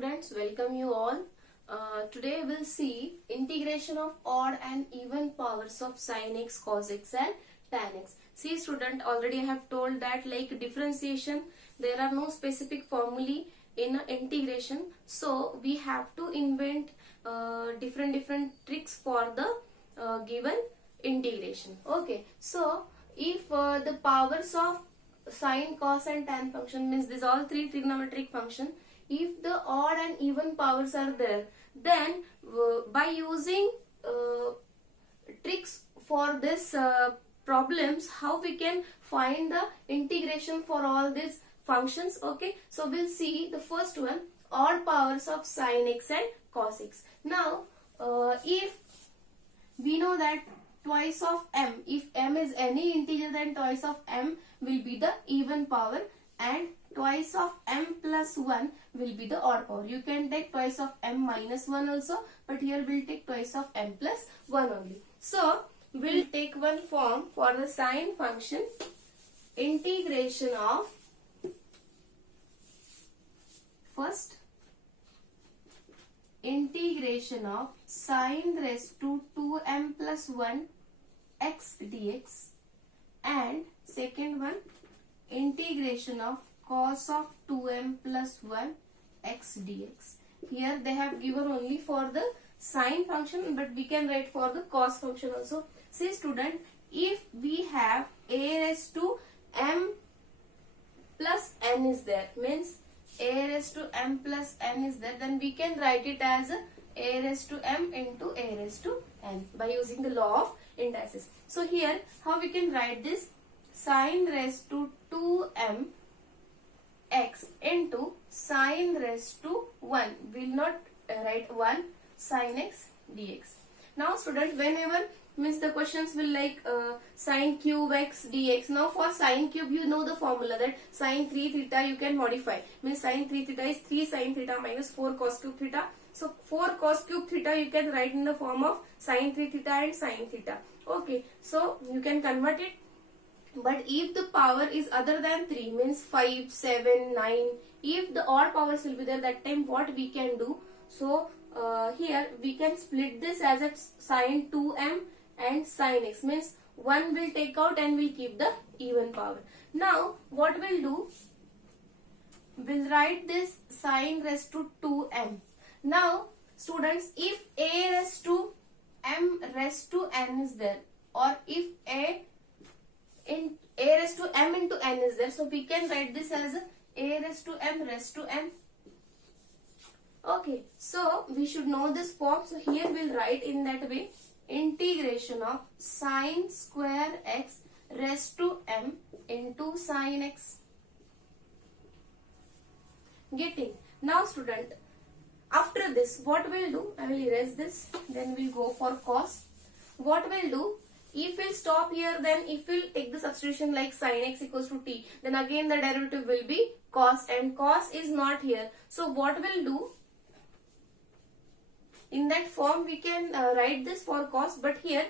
students, welcome you all. Today we'll see integration of odd and even powers of sin x, cos x and tan x. See student, already I have told that like differentiation, there are no specific formulae in integration. So we have to invent different tricks for the given integration. Okay, so if the powers of sine, cos and tan function means these all three trigonometric function, if the odd and even powers are there, then by using tricks for this problems, how we can find the integration for all these functions. Okay, so we'll see the first one, odd powers of sin x and cos x. Now if we know that twice of m, if m is any integer, then twice of m will be the even power and twice of m plus 1 will be the odd power. You can take twice of m minus 1 also, but here we'll take twice of m plus 1 only. So we'll take one form for the sine function, integration of first integration of sine raised to 2m plus 1 x dx, and second one integration of cos of 2m plus 1 x dx. Here they have given only for the sine function, but we can write for the cos function also. See student, if we have a raised to m plus n is there, means a raised to m plus n is there, then we can write it as a raised to m into a raised to n by using the law of indices. So here how we can write this, sine raised to 2m x into sine raised to 1, will not write 1 sin x dx. Now student, whenever means the questions will like sine cube x dx. Now for sine cube you know the formula that sine 3 theta you can modify, means sine 3 theta is 3 sine theta minus 4 cos cube theta. So 4 cos cube theta you can write in the form of sine 3 theta and sine theta. Okay, so you can convert it. But if the power is other than 3, means 5, 7, 9, if the odd powers will be there, that time what we can do? So here we can split this as a sine 2m and sine x, means 1 will take out and we'll keep the even power. Now what we'll do? We'll write this sine raised to 2m. Now students, if a raised to m raised to n is there, or if a raised to m into n is there, so we can write this as a raised to m raised to n. Okay, so we should know this form. So here we'll write in that way, integration of sine square x raised to m into sine x. Getting? Now student, after this what we'll do, I will erase this, then we'll go for cos. What we'll do, if we'll stop here, then if we'll take the substitution like sine x equals to t, then again the derivative will be cos, and cos is not here. So what we'll do, in that form we can write this for cos, but here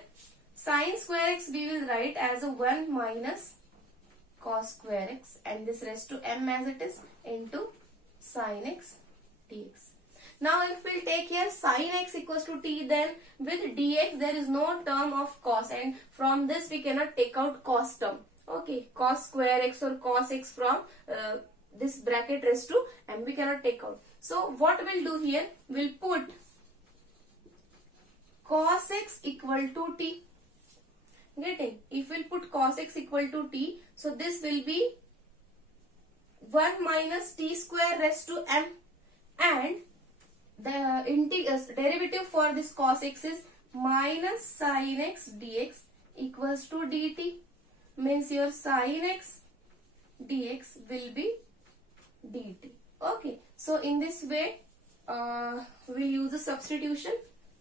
sine square x we will write as a 1 minus cos square x, and this raised to m as it is into sine x dx. Now if we'll take here sine x equals to t, then with dx there is no term of cos, and from this we cannot take out cos term. Okay, cos square x or cos x from this bracket raised to m we cannot take out. So what we'll do here, we'll put cos x equal to t. Getting? If we'll put cos x equal to t, so this will be 1 minus t square raised to m, and the derivative for this cos x is minus sin x dx equals to dt, means your sin x dx will be dt. Okay, so in this way we use the substitution.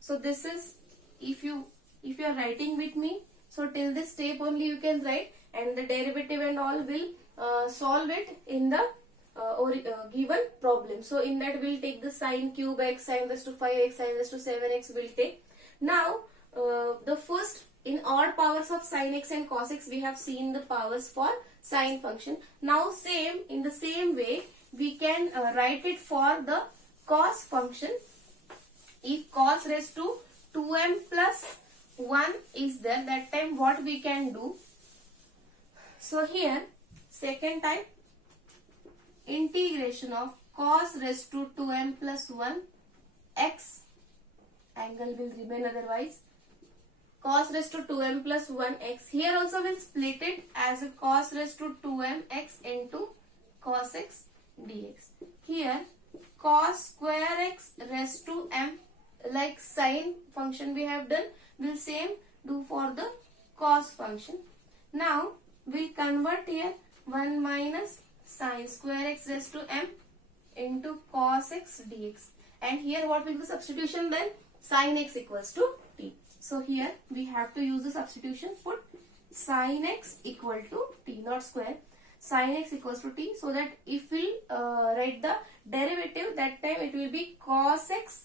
So this is, if you are writing with me, so till this step only you can write, and the derivative and all will solve it in the given problem. So in that we'll take the sine cube x, sine raised to 5x, sine raised to 7x will take. Now the first, in odd powers of sine x and cos x we have seen the powers for sine function. Now in the same way we can write it for the cos function, if cos raised to 2m plus 1 is there, that time what we can do? So here second type, integration of cos raised to 2m plus 1 x, angle will remain otherwise, cos raised to 2m plus 1 x. Here also we'll split it as a cos raised to 2m x into cos x dx. Here cos square x raised to m, like sine function we have done, we'll same do for the cos function. Now we'll convert here 1 minus sine square x raised to m into cos x dx. And here what will be substitution then? Sin x equals to t. So here we have to use the substitution, put sin x equal to t, not square. Sin x equals to t, so that if we write the derivative, that time it will be cos x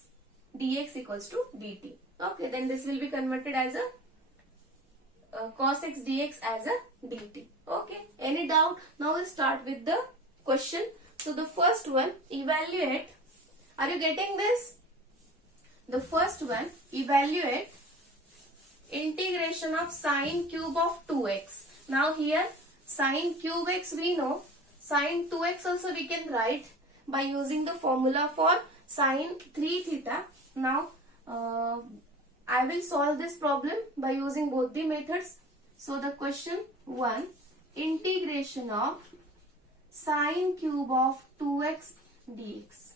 dx equals to dt. Okay, then this will be converted as a cos x dx as a dt. Okay, any doubt? Now we'll start with the question. So the first one, evaluate. Are you getting this? The first one, evaluate integration of sine cube of 2x. Now here sine cube x we know, sine 2x also we can write by using the formula for sine 3 theta. Now I will solve this problem by using both the methods. So the question 1, integration of sine cube of 2x dx.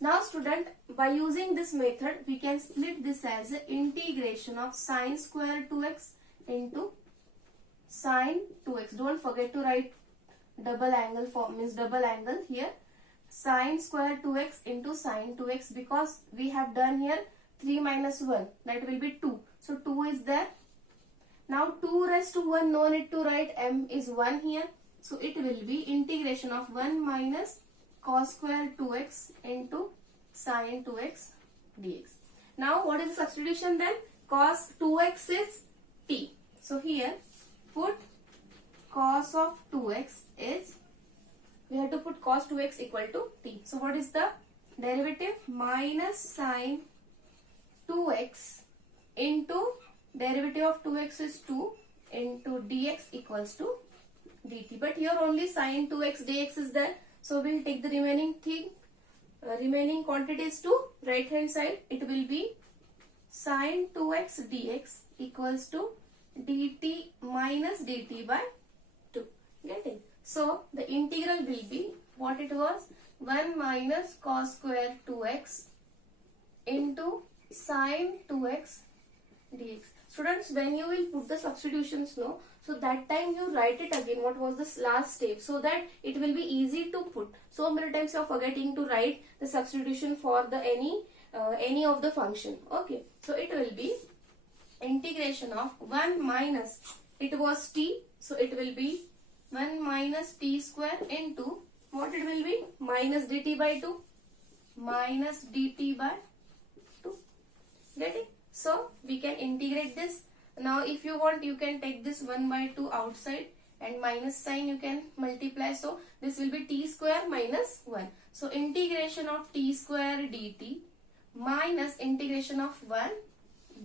Now student, by using this method we can split this as a integration of sine square 2x into sine 2x. Don't forget to write double angle form, means double angle here, sine square 2x into sine 2x, because we have done here 3 minus 1, that will be 2. So 2 is there. Now 2 raised to 1, no need to write, m is 1 here. So it will be integration of 1 minus cos square 2x into sine 2x dx. Now what is the substitution then? Cos 2x is t. So here put cos of 2x is, we have to put cos 2x equal to t. So what is the derivative? Minus sine 2x into derivative of 2x is 2 into dx equals to dt. But here only sine 2x dx is there. So we will take the remaining thing, remaining quantities to right hand side. It will be sine 2x dx equals to dt minus dt by 2. Getting? So the integral will be what it was, 1 minus cos square 2x into sine 2x dx. Students, when you will put the substitutions, no, so that time you write it again, what was the last step, so that it will be easy to put. So many times you are forgetting to write the substitution for the any of the function. Okay, so it will be integration of 1 minus, it was t, so it will be 1 minus t square into what it will be, minus dt by 2, minus dt by 2. Get it? So we can integrate this. Now if you want, you can take this 1 by 2 outside and minus sign you can multiply. So this will be t square minus 1. So integration of t square dt minus integration of 1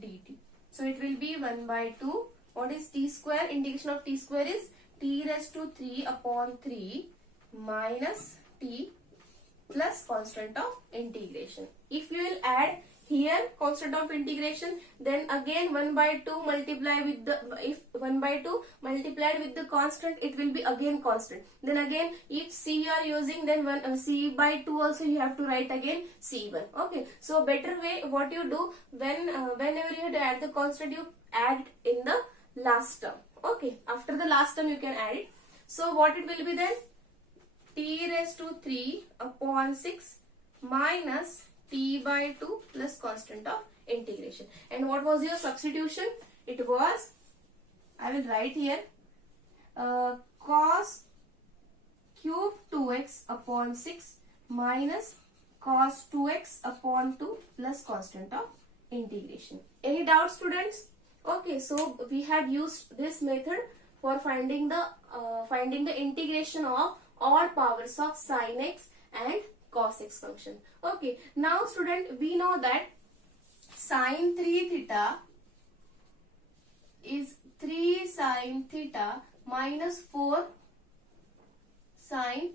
dt. So it will be 1 by 2. What is t square? Integration of t square is t raised to 3 upon 3 minus t plus constant of integration. If you will add here constant of integration, then again 1 by 2 multiply with the, if 1 by 2 multiplied with the constant, it will be again constant. Then again if c you are using, then c by 2 also you have to write again c1. Okay, so better way what you do, when whenever you have to add the constant, you add in the last term. Okay, after the last term you can add it. So what it will be then, t raised to 3 upon 6 minus t by 2 plus constant of integration. And what was your substitution? It was, I will write here, cos cube 2x upon 6 minus cos 2x upon 2 plus constant of integration. Any doubts, students? Okay, so we have used this method for finding the integration of all powers of sin x and Cosx function. Okay, now student, we know that sine 3 theta is 3 sine theta minus 4 sine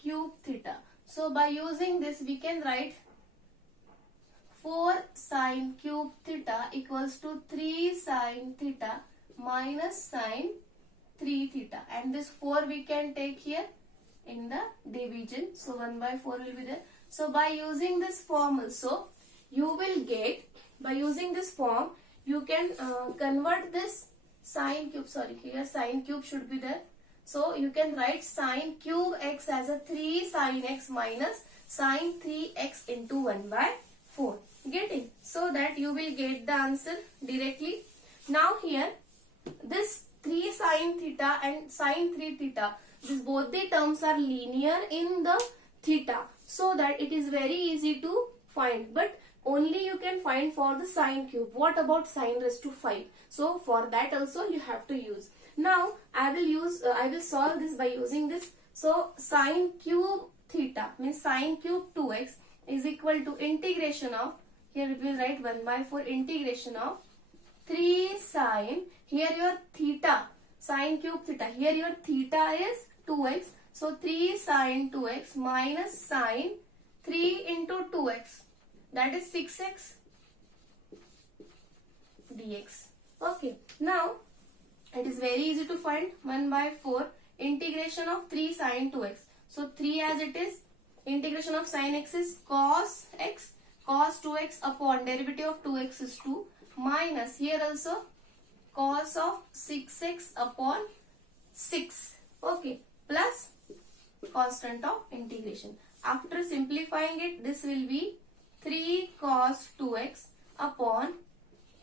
cube theta. So by using this we can write 4 sine cube theta equals to 3 sine theta minus sine 3 theta, and this 4 we can take here in the division, so 1 by 4 will be there. So by using this form also you will get, by using this form you can convert this sine cube, sorry, here sine cube should be there. So you can write sine cube x as a 3 sine x minus sine 3x into 1 by 4. Getting? So that you will get the answer directly. Now here this 3 sine theta and sine 3 theta, this both the terms are linear in the theta, so that it is very easy to find, but only you can find for the sine cube. What about sine raised to 5? So for that also you have to use. Now I will solve this by using this. So sine cube theta means sine cube 2x is equal to integration of, here we will write 1 by 4 integration of 3 sine, here your theta, sine cube theta, here your theta is 2x, so 3 sine 2x minus sine 3 into 2x, that is 6x dx. Okay, now it is very easy to find 1 by 4 integration of 3 sine 2x. So 3 as it is, integration of sine x is cos x, cos 2x upon derivative of 2x is 2, minus here also cos of 6x upon 6, okay, plus constant of integration. After simplifying it, this will be 3 cos 2x upon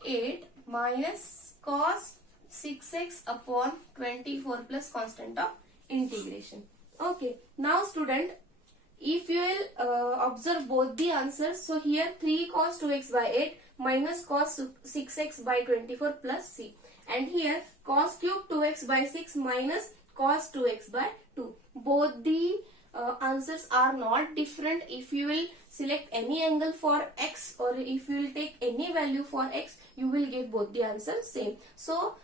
8 minus cos 6x upon 24 plus constant of integration. Okay, now student, if you will observe both the answers, so here 3 cos 2x by 8 minus cos 6x by 24 plus c, and here cos cube 2x by 6 minus cos 2x by 2. Both the answers are not different. If you will select any angle for x, or if you will take any value for x, you will get both the answers same. So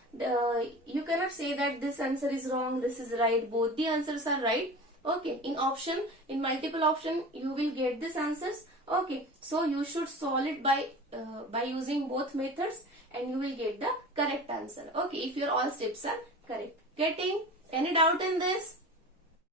you cannot say that this answer is wrong, this is right. Both the answers are right. Okay, in option, in multiple option you will get these answers. Okay, so you should solve it by using both methods, and you will get the correct answer. Okay, if your all steps are correct. Getting? Any doubt in this?